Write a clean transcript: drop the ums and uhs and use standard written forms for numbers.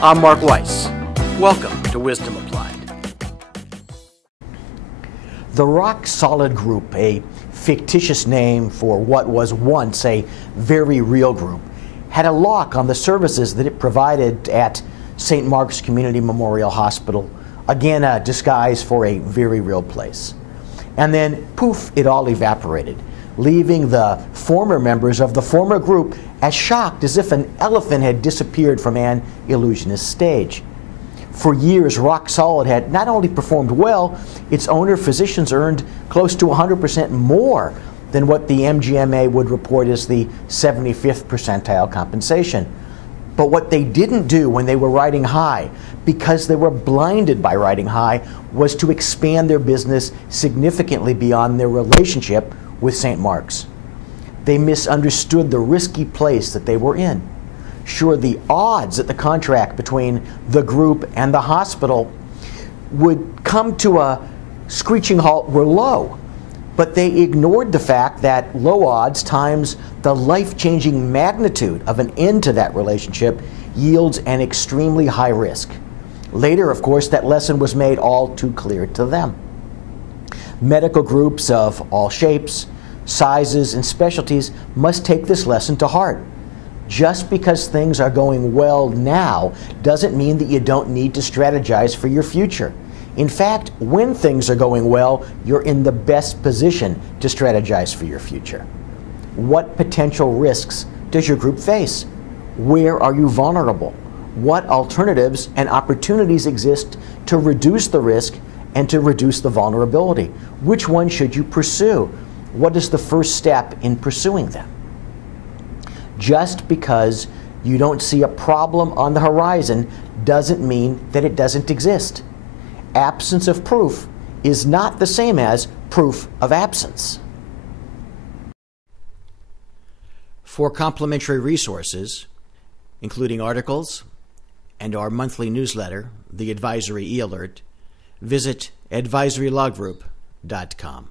I'm Mark Weiss. Welcome to Wisdom Applied. The Rock Solid Group, a fictitious name for what was once a very real group, had a lock on the services that it provided at St. Mark's Community Memorial Hospital, again a disguise for a very real place. And then, poof, it all evaporated, leaving the former members of the former group as shocked as if an elephant had disappeared from an illusionist stage. For years, Rock Solid had not only performed well, its owner physicians earned close to 100% more than what the MGMA would report as the 75th percentile compensation. But what they didn't do when they were riding high, because they were blinded by riding high, was to expand their business significantly beyond their relationship with St. Mark's. They misunderstood the risky place that they were in. Sure, the odds that the contract between the group and the hospital would come to a screeching halt were low, but they ignored the fact that low odds times the life-changing magnitude of an end to that relationship yields an extremely high risk. Later, of course, that lesson was made all too clear to them. Medical groups of all shapes, sizes, and specialties must take this lesson to heart. Just because things are going well now doesn't mean that you don't need to strategize for your future. In fact, when things are going well, you're in the best position to strategize for your future. What potential risks does your group face? Where are you vulnerable? What alternatives and opportunities exist to reduce the risk and to reduce the vulnerability? Which one should you pursue? What is the first step in pursuing them? Just because you don't see a problem on the horizon doesn't mean that it doesn't exist. Absence of proof is not the same as proof of absence. For complimentary resources, including articles and our monthly newsletter, The Advisory E-Alert, visit advisorylawgroup.com.